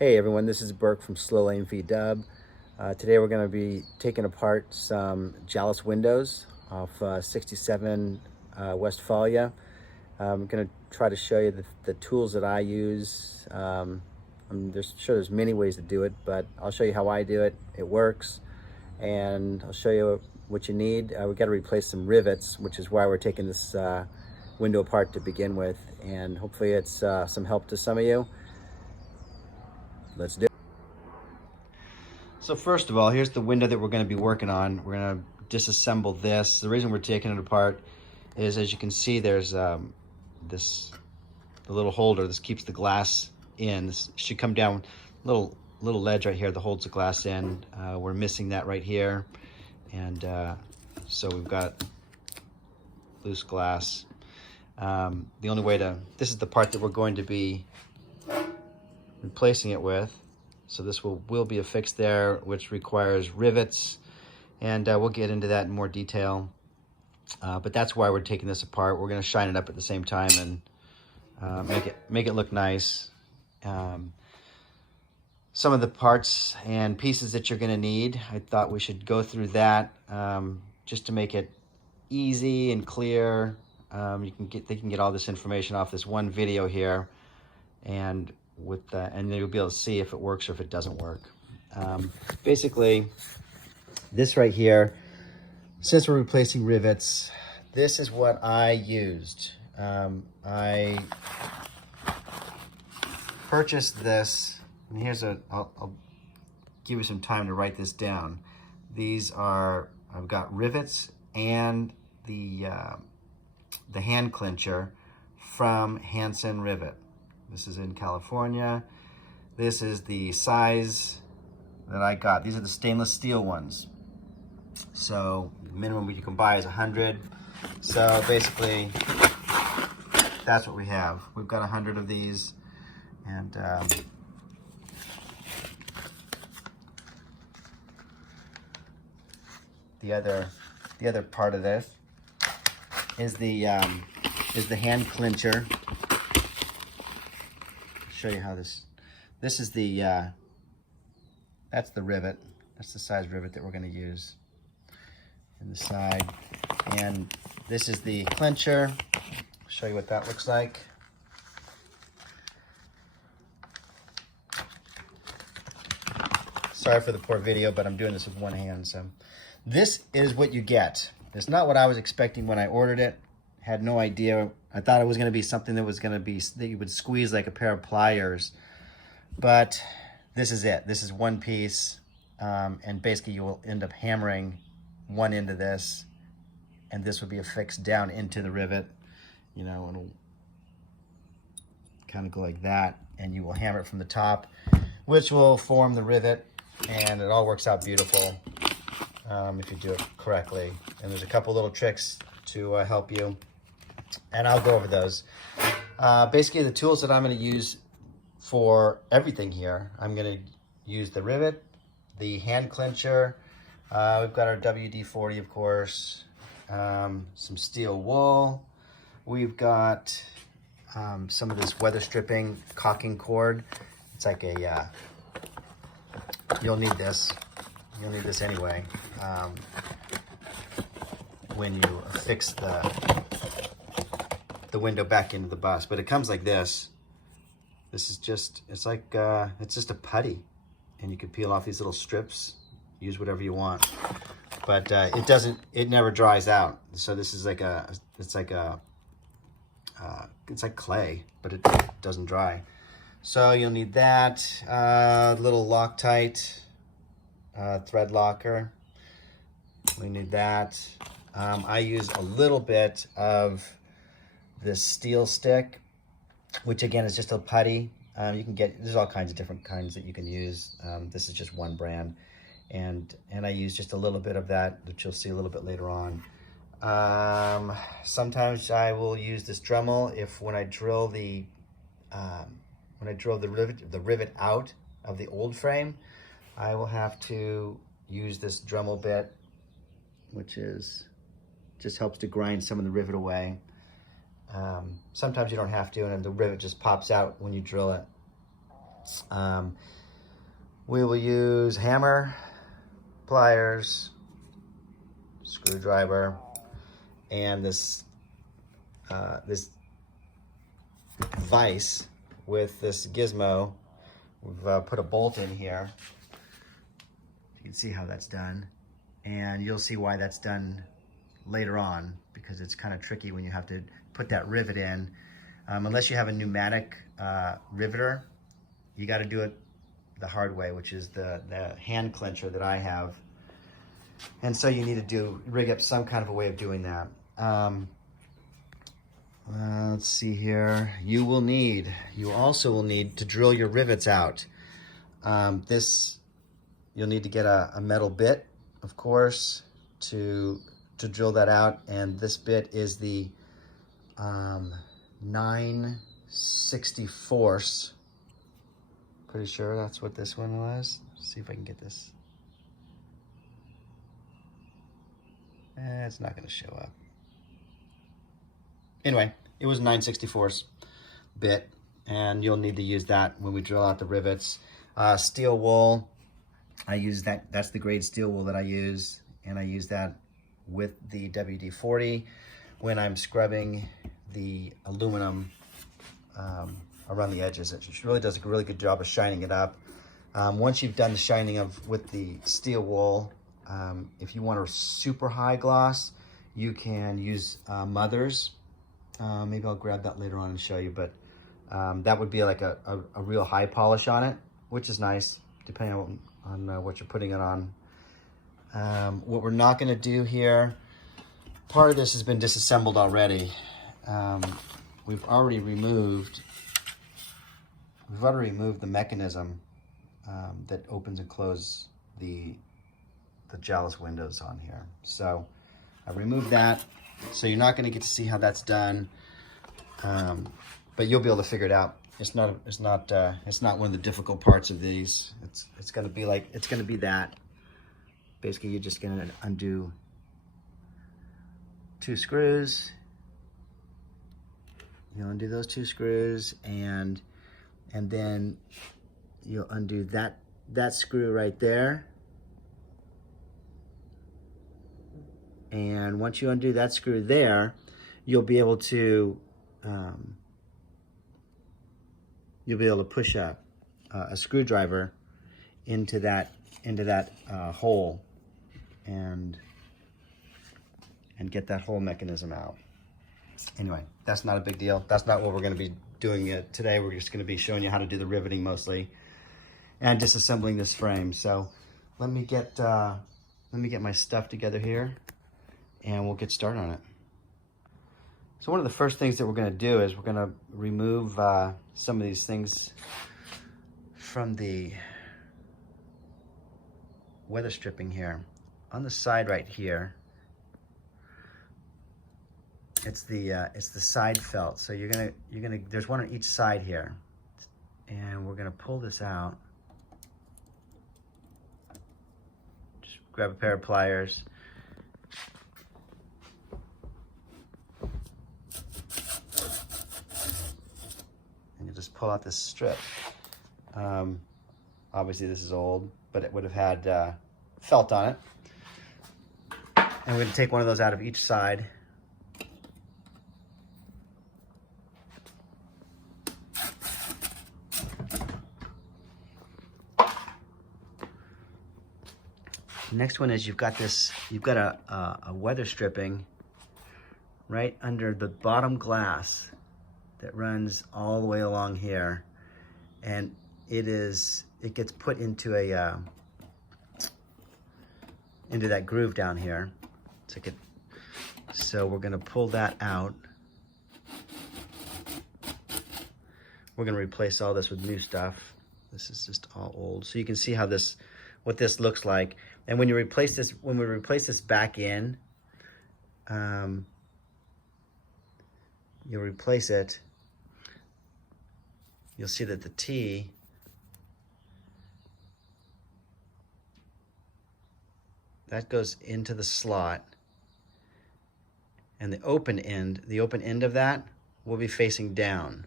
Hey everyone, this is Burke from Slow Lane VW. Today we're going to be taking apart some Jalousie windows off 67 Westphalia. I'm going to try to show you the tools that I use. I'm sure there's many ways to do it, but I'll show you how I do it. It works, and I'll show you what you need. We've got to replace some rivets, which is why we're taking this window apart to begin with, and hopefully it's some help to some of you. Let's do it. So first of all, here's the window that we're going to be working on. We're going to disassemble this. The reason we're taking it apart is, as you can see, there's the little holder. This keeps the glass in. This should come down, little ledge right here that holds the glass in. We're missing that right here, and so we've got loose glass. The only way to, this is the part that we're going to be replacing it with. So this will be affixed there, which requires rivets, and we'll get into that in more detail. But that's why we're taking this apart. We're going to shine it up at the same time and make it look nice. Some of the parts and pieces that you're going to need, I thought we should go through that just to make it easy and clear. They can get all this information off this one video here, and then you'll be able to see if it works or if it doesn't work. Basically, this right here, since we're replacing rivets, this is what I used. I purchased this, and here's I'll give you some time to write this down. These are, I've got rivets and the hand clincher from Hansen Rivet. This is in California. This is the size that I got. These are the stainless steel ones. So the minimum you can buy is 100. So basically, that's what we have. We've got 100 of these, and the other part of this is the hand clincher. Show you how this is the that's the rivet. That's the size rivet that we're going to use in the side, and this is the clincher. I'll show you what that looks like. Sorry for the poor video, but I'm doing this with one hand. So this is what you get. It's not what I was expecting when I ordered it. Had no idea. I thought it was going to be something that was going to be that you would squeeze like a pair of pliers, but this is it. This is one piece, and basically you will end up hammering one end of this, and this will be affixed down into the rivet. You know, it'll kind of go like that, and you will hammer it from the top, which will form the rivet, and it all works out beautiful if you do it correctly. And there's a couple little tricks to help you, and I'll go over those. Basically, the tools that I'm going to use for everything here, I'm going to use the rivet, the hand clincher. We've got our WD-40, of course, some steel wool. We've got some of this weather stripping caulking cord. It's like a, you'll need this. You'll need this anyway when you affix the window back into the bus, but it comes like this. This is just, it's just a putty, and you can peel off these little strips, use whatever you want, but it never dries out. So this is like it's like clay, but it doesn't dry. So you'll need that, little Loctite thread locker. We need that. I use a little bit of this steel stick, which again is just a putty. You can get, there's all kinds of different kinds that you can use. This is just one brand, and I use just a little bit of that, which you'll see a little bit later on. Sometimes I will use this Dremel when I drill the rivet out of the old frame. I will have to use this Dremel bit, which just helps to grind some of the rivet away. Sometimes you don't have to, and the rivet just pops out when you drill it. We will use hammer, pliers, screwdriver, and this this vise with this gizmo. We've put a bolt in here. You can see how that's done, and you'll see why that's done later on, because it's kind of tricky when you have to put that rivet in. Unless you have a pneumatic riveter, you got to do it the hard way, which is the hand clincher that I have. And so you need to rig up some kind of a way of doing that. Let's see here. You also will need to drill your rivets out. You'll need to get a metal bit, of course, to drill that out. And this bit is the 9/64. Pretty sure that's what this one was. Let's see if I can get this. It's not going to show up. Anyway, it was 9/64 bit, and you'll need to use that when we drill out the rivets. Steel wool, I use that. That's the grade steel wool that I use, and I use that with the WD-40 when I'm scrubbing the aluminum around the edges. It really does a really good job of shining it up. Once you've done the shining with the steel wool, if you want a super high gloss, you can use Mother's. Maybe I'll grab that later on and show you, but that would be like a real high polish on it, which is nice, depending on what you're putting it on. What we're not going to do here, part of this has been disassembled already. We've already removed the mechanism that opens and closes the Jalousie windows on here. So I removed that, so you're not going to get to see how that's done, but you'll be able to figure it out. It's not one of the difficult parts of these. It's going to be that. Basically, you're just going to undo 2 screws. You'll undo those 2 screws, and then you'll undo that screw right there. And once you undo that screw there, you'll be able to push a screwdriver into that hole and get that whole mechanism out. Anyway, that's not a big deal. That's not what we're going to be doing today. We're just going to be showing you how to do the riveting mostly and disassembling this frame. So let me get my stuff together here, and we'll get started on it. So one of the first things that we're going to do is we're going to remove some of these things from the weather stripping here. On the side right here, it's the side felt. So you're gonna there's one on each side here, and we're gonna pull this out. Just grab a pair of pliers. And you just pull out this strip. Obviously this is old, but it would have had felt on it. And we're gonna take one of those out of each side. Next one is you've got a weather stripping right under the bottom glass that runs all the way along here, and it gets put into into that groove down here. So we're gonna pull that out. We're gonna replace all this with new stuff. This is just all old. So you can see how what this looks like. And when we replace this back in, you'll replace it. You'll see that the T that goes into the slot, and the open end of that will be facing down.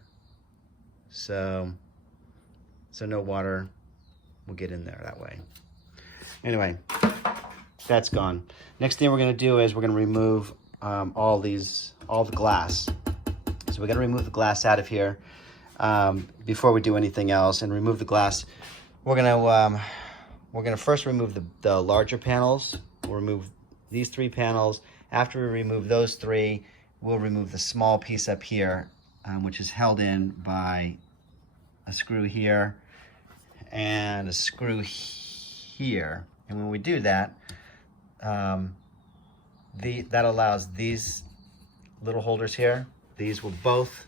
So so no water will get in there that way. Anyway, that's gone. Next thing we're gonna do is we're gonna remove all the glass. So we're gonna remove the glass out of here before we do anything else, and remove the glass. We're gonna first remove the larger panels. We'll remove these 3 panels. After we remove those 3, we'll remove the small piece up here, which is held in by a screw here and a screw here. And when we do that, that allows these little holders here. These will both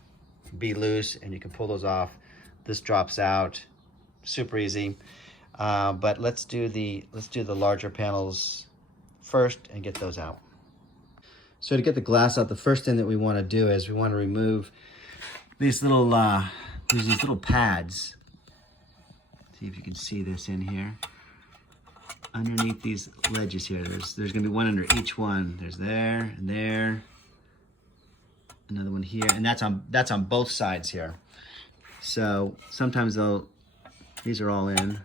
be loose, and you can pull those off. This drops out, super easy. But let's do the larger panels first and get those out. So to get the glass out, the first thing that we want to do is we want to remove these little these little pads. See if you can see this in here. Underneath these ledges here, there's going to be one under each one. There's there and there. Another one here, and that's on both sides here. So sometimes these are all in,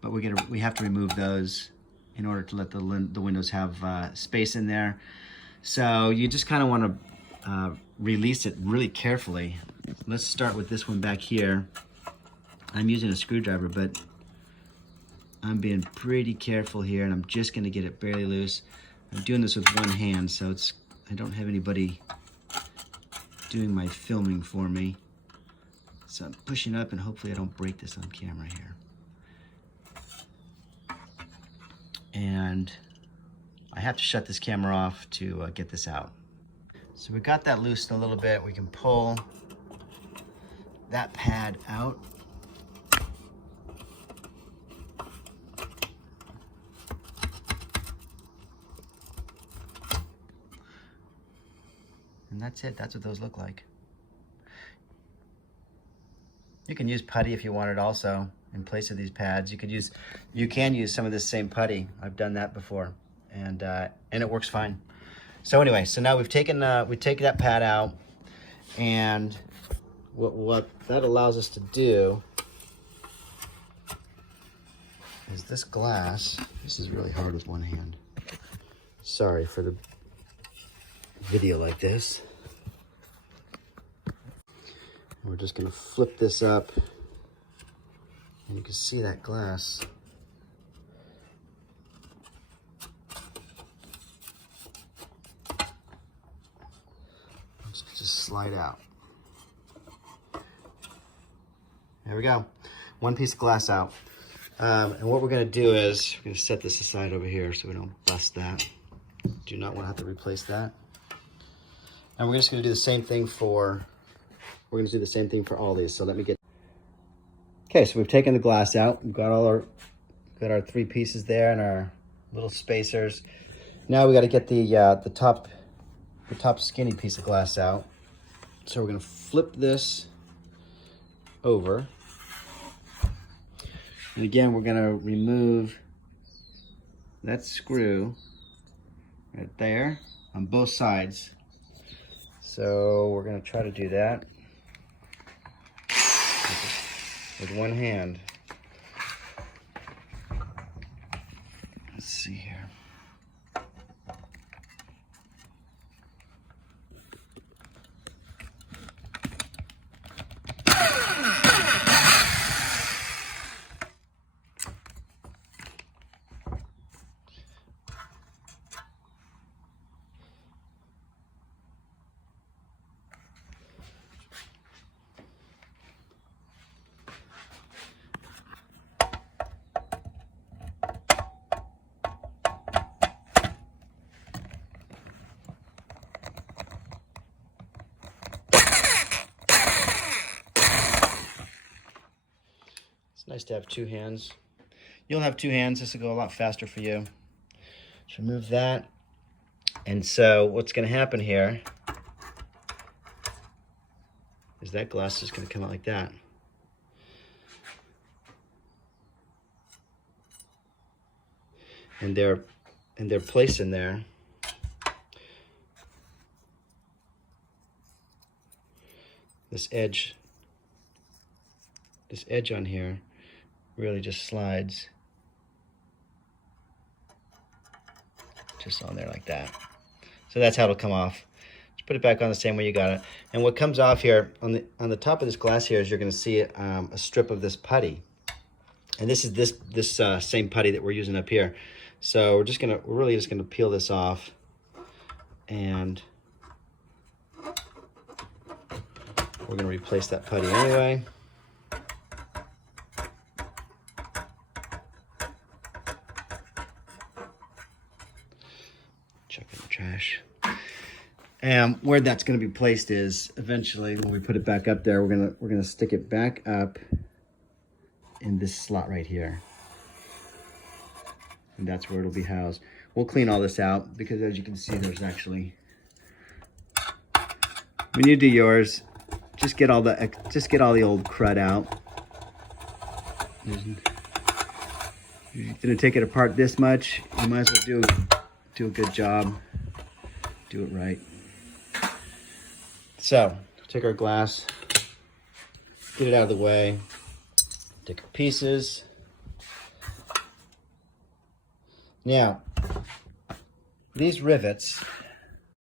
but we have to remove those in order to let the windows have space in there. So you just kind of want to release it really carefully. Let's start with this one back here. I'm using a screwdriver, but I'm being pretty careful here, and I'm just going to get it barely loose. I'm doing this with one hand, so I don't have anybody doing my filming for me. So I'm pushing up, and hopefully I don't break this on camera here. And I have to shut this camera off to get this out. So we got that loosened a little bit. We can pull that pad out. And that's it. That's what those look like. You can use putty if you wanted also in place of these pads. You can use some of this same putty. I've done that before, and it works fine. So anyway, so now we take that pad out, and what that allows us to do is this glass. This is really hard with one hand. Sorry for the video like this. And we're just going to flip this up, and you can see that glass. Just slide out. There we go. One piece of glass out. And what we're going to do is we're going to set this aside over here so we don't bust that. Do not want to have to replace that. And we're just going to do the same thing for all these. So let me get. Okay, so we've taken the glass out. We've got our 3 pieces there and our little spacers. Now we got to get the top skinny piece of glass out. So we're going to flip this over. And again, we're going to remove that screw right there on both sides. So we're going to try to do that with one hand. Let's see here. It's nice to have 2 hands. You'll have 2 hands. This will go a lot faster for you. Just remove that. And so what's going to happen here is that glass is going to come out like that. And they're placed in there. This edge this edge on here really just slides just on there like that. So that's how it'll come off. Just put it back on the same way you got it. And what comes off here on the top of this glass here is you're going to see a strip of this putty. And this is this same putty that we're using up here. So we're really just gonna peel this off, and we're gonna replace that putty anyway. Chuck it in the trash. And where that's gonna be placed is eventually when we put it back up there, we're gonna stick it back up in this slot right here. And that's where it'll be housed. We'll clean all this out because as you can see, there's actually, when you do yours, just get all the old crud out. You're gonna take it apart this much, you might as well do a good job. Do it right. So, take our glass, get it out of the way, take our pieces. Now, these rivets